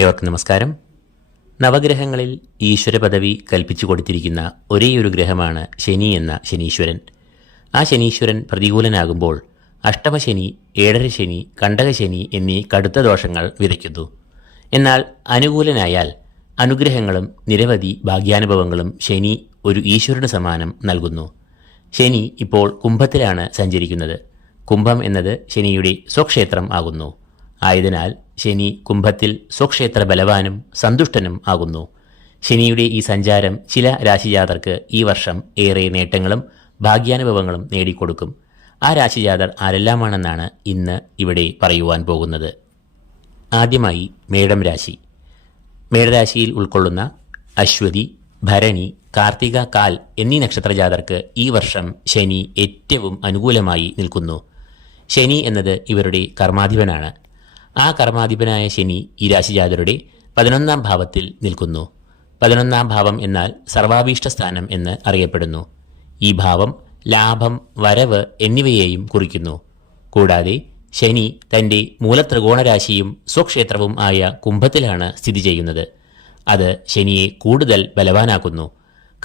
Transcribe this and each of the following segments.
ഏവർക്കും നമസ്കാരം. നവഗ്രഹങ്ങളിൽ ഈശ്വര പദവി കൽപ്പിച്ചു കൊടുത്തിരിക്കുന്ന ഒരേയൊരു ഗ്രഹമാണ് ശനി എന്ന ശനീശ്വരൻ. ആ ശനീശ്വരൻ പ്രതികൂലനാകുമ്പോൾ അഷ്ടമശനി ഏഴര ശനി കണ്ടകശനി എന്നീ കടുത്ത ദോഷങ്ങൾ വിതയ്ക്കുന്നു. എന്നാൽ അനുകൂലനായാൽ അനുഗ്രഹങ്ങളും നിരവധി ഭാഗ്യാനുഭവങ്ങളും ശനി ഒരു ഈശ്വരന് സമാനം നൽകുന്നു. ശനി ഇപ്പോൾ കുംഭത്തിലാണ് സഞ്ചരിക്കുന്നത്. കുംഭം എന്നത് ശനിയുടെ സ്വക്ഷേത്രം ആകുന്നു. ആയതിനാൽ ശനി കുംഭത്തിൽ സ്വക്ഷേത്ര ബലവാനും സന്തുഷ്ടനും ആകുന്നു. ശനിയുടെ ഈ സഞ്ചാരം ചില രാശിജാതർക്ക് ഈ വർഷം ഏറെ നേട്ടങ്ങളും ഭാഗ്യാനുഭവങ്ങളും നേടിക്കൊടുക്കും. ആ രാശിജാതർ ആരെല്ലാമാണെന്നാണ് ഇന്ന് ഇവിടെ പറയുവാൻ പോകുന്നത്. ആദ്യമായി മേടം രാശി. മേടരാശിയിൽ ഉൾക്കൊള്ളുന്ന അശ്വതി ഭരണി കാർത്തിക കാൽ എന്നീ നക്ഷത്രജാതർക്ക് ഈ വർഷം ശനി ഏറ്റവും അനുകൂലമായി നിൽക്കുന്നു. ശനി എന്നത് ഇവരുടെ കർമാധിപനാണ്. ആ കർമാധിപനായ ശനി ഈ രാശിജാതരുടെ പതിനൊന്നാം ഭാവത്തിൽ നിൽക്കുന്നു. പതിനൊന്നാം ഭാവം എന്നാൽ സർവാഭീഷ്ട സ്ഥാനം എന്ന് അറിയപ്പെടുന്നു. ഈ ഭാവം ലാഭം വരവ് എന്നിവയെയും കുറിക്കുന്നു. കൂടാതെ ശനി തന്റെ മൂലത്രികോണരാശിയും സ്വക്ഷേത്രവും ആയ കുംഭത്തിലാണ് സ്ഥിതി ചെയ്യുന്നത്. അത് ശനിയെ കൂടുതൽ ബലവാനാക്കുന്നു.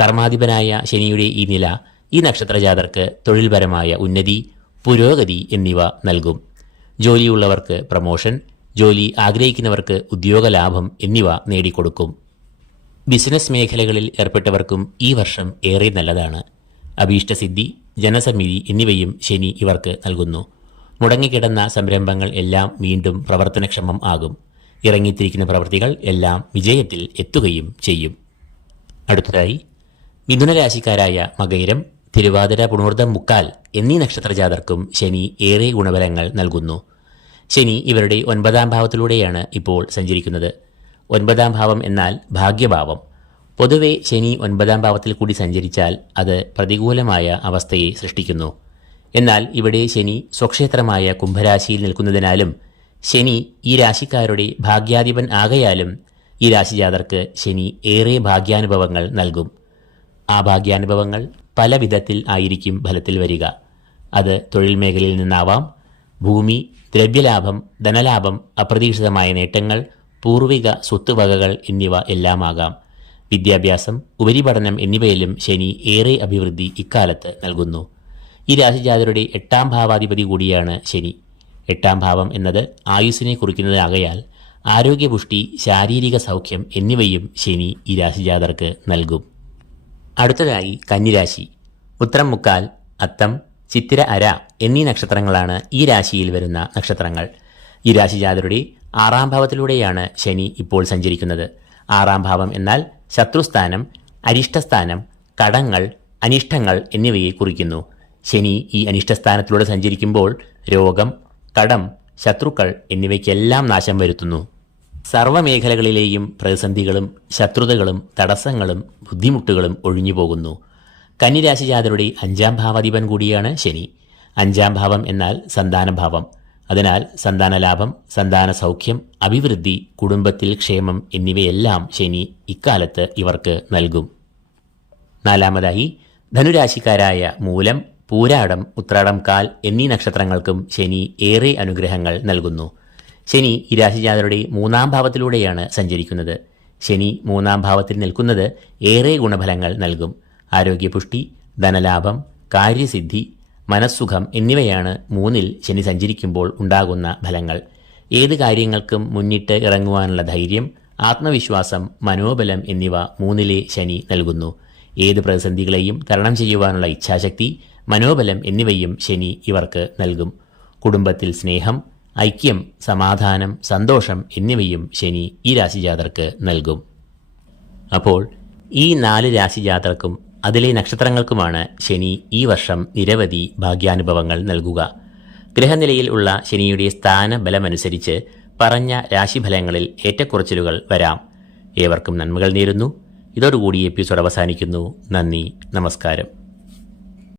കർമാധിപനായ ശനിയുടെ ഈ നില ഈ നക്ഷത്രജാതർക്ക് തൊഴിൽപരമായ ഉന്നതി പുരോഗതി എന്നിവ നൽകും. ജോലിയുള്ളവർക്ക് പ്രമോഷൻ ജോലി ആഗ്രഹിക്കുന്നവർക്ക് ഉദ്യോഗലാഭം എന്നിവ നേടിക്കൊടുക്കും. ബിസിനസ് മേഖലകളിൽ ഏർപ്പെട്ടവർക്കും ഈ വർഷം ഏറെ നല്ലതാണ്. അഭീഷ്ടസിദ്ധി ജനസമിതി എന്നിവയും ശനി ഇവർക്ക് നൽകുന്നു. മുടങ്ങിക്കിടന്ന സംരംഭങ്ങൾ എല്ലാം വീണ്ടും പ്രവർത്തനക്ഷമം ആകും. ഇറങ്ങിത്തിരിക്കുന്ന പ്രവൃത്തികൾ എല്ലാം വിജയത്തിൽ എത്തുകയും ചെയ്യും. അടുത്തതായി മിഥുനരാശിക്കാരായ മകയിരം തിരുവാതിര പുണൂർദം മുക്കാൽ എന്നീ നക്ഷത്രജാതർക്കും ശനി ഏറെ ഗുണഫലങ്ങൾ നൽകുന്നു. ശനി ഇവരുടെ ഒൻപതാം ഭാവത്തിലൂടെയാണ് ഇപ്പോൾ സഞ്ചരിക്കുന്നത്. ഒൻപതാം ഭാവം എന്നാൽ ഭാഗ്യഭാവം. പൊതുവെ ശനി ഒൻപതാം ഭാവത്തിൽ കൂടി സഞ്ചരിച്ചാൽ അത് പ്രതികൂലമായ അവസ്ഥയെ സൃഷ്ടിക്കുന്നു. എന്നാൽ ഇവിടെ ശനി സ്വക്ഷേത്രമായ കുംഭരാശിയിൽ നിൽക്കുന്നതിനാലും ശനി ഈ രാശിക്കാരുടെ ഭാഗ്യാധിപൻ ആകയാലും ഈ രാശിജാതർക്ക് ശനി ഏറെ ഭാഗ്യാനുഭവങ്ങൾ നൽകും. ആ ഭാഗ്യാനുഭവങ്ങൾ പല വിധത്തിൽ ആയിരിക്കും ഫലത്തിൽ വരിക. അത് തൊഴിൽ മേഖലയിൽ നിന്നാവാം. ഭൂമി ദ്രവ്യലാഭം ധനലാഭം അപ്രതീക്ഷിതമായ നേട്ടങ്ങൾ പൂർവിക സ്വത്തുവകകൾ എന്നിവ എല്ലാമാകാം. വിദ്യാഭ്യാസം ഉപരിപഠനം എന്നിവയിലും ശനി ഏറെ അഭിവൃദ്ധി ഇക്കാലത്ത് നൽകുന്നു. ഈ രാശിജാതരുടെ എട്ടാം ഭാവാധിപതി കൂടിയാണ് ശനി. എട്ടാം ഭാവം എന്നത് ആയുസ്സിനെ കുറിക്കുന്നതാകയാൽ ആരോഗ്യപുഷ്ടി ശാരീരിക സൗഖ്യം എന്നിവയും ശനി ഈ രാശിജാതർക്ക് നൽകും. അടുത്തതായി കന്നിരാശി. ഉത്തരം മുക്കാൽ അത്തം ചിത്തിര അര എന്നീ നക്ഷത്രങ്ങളാണ് ഈ രാശിയിൽ വരുന്ന നക്ഷത്രങ്ങൾ. ഈ രാശി ജാതരുടെ ആറാം ഭാവത്തിലൂടെയാണ് ശനി ഇപ്പോൾ സഞ്ചരിക്കുന്നത്. ആറാം ഭാവം എന്നാൽ ശത്രുസ്ഥാനം അരിഷ്ടസ്ഥാനം കടങ്ങൾ അനിഷ്ടങ്ങൾ എന്നിവയെ കുറിക്കുന്നു. ശനി ഈ അനിഷ്ടസ്ഥാനത്തിലൂടെ സഞ്ചരിക്കുമ്പോൾ രോഗം കടം ശത്രുക്കൾ എന്നിവയ്ക്കെല്ലാം നാശം വരുത്തുന്നു. സർവമേഖലകളിലെയും പ്രതിസന്ധികളും ശത്രുതകളും തടസ്സങ്ങളും ബുദ്ധിമുട്ടുകളും ഒഴിഞ്ഞുപോകുന്നു. കന്നിരാശിജാതരുടെ അഞ്ചാം ഭാവാധിപൻ കൂടിയാണ് ശനി. അഞ്ചാം ഭാവം എന്നാൽ സന്താനഭാവം. അതിനാൽ സന്താനലാഭം സന്താന സൗഖ്യം അഭിവൃദ്ധി കുടുംബത്തിൽ ക്ഷേമം എന്നിവയെല്ലാം ശനി ഇക്കാലത്ത് ഇവർക്ക് നൽകും. നാലാമതായി ധനുരാശിക്കാരായ മൂലം പൂരാടം ഉത്രാടം കാൽ എന്നീ നക്ഷത്രങ്ങൾക്കും ശനി ഏറെ അനുഗ്രഹങ്ങൾ നൽകുന്നു. ശനി ഈ രാശിജാതരുടെ മൂന്നാം ഭാവത്തിലൂടെയാണ് സഞ്ചരിക്കുന്നത്. ശനി മൂന്നാം ഭാവത്തിൽ നിൽക്കുന്നത് ഏറെ ഗുണഫലങ്ങൾ നൽകും. ആരോഗ്യപുഷ്ടി ധനലാഭം കാര്യസിദ്ധി മനസ്സുഖം എന്നിവയാണ് മൂന്നിൽ ശനി സഞ്ചരിക്കുമ്പോൾ ഉണ്ടാകുന്ന ഫലങ്ങൾ. ഏത് കാര്യങ്ങൾക്കും മുന്നിട്ട് ഇറങ്ങുവാനുള്ള ധൈര്യം ആത്മവിശ്വാസം മനോബലം എന്നിവ മൂന്നിലെ ശനി നൽകുന്നു. ഏത് പ്രതിസന്ധികളെയും തരണം ചെയ്യുവാനുള്ള ഇച്ഛാശക്തി മനോബലം എന്നിവയും ശനി ഇവർക്ക് നൽകും. കുടുംബത്തിൽ സ്നേഹം ഐക്യം സമാധാനം സന്തോഷം എന്നിവയും ശനി ഈ രാശിജാതർക്ക് നൽകും. അപ്പോൾ ഈ നാല് രാശിജാതർക്കും അതിലെ നക്ഷത്രങ്ങൾക്കുമാണ് ശനി ഈ വർഷം നിരവധി ഭാഗ്യാനുഭവങ്ങൾ നൽകുക. ഗ്രഹനിലയിൽ ഉള്ള ശനിയുടെ സ്ഥാനബലമനുസരിച്ച് പറഞ്ഞ രാശിഫലങ്ങളിൽ ഏറ്റക്കുറച്ചിലുകൾ വരാം. ഏവർക്കും നന്മകൾ നേരുന്നു. ഇതോടുകൂടി എപ്പിസോഡ് അവസാനിക്കുന്നു. നന്ദി നമസ്കാരം.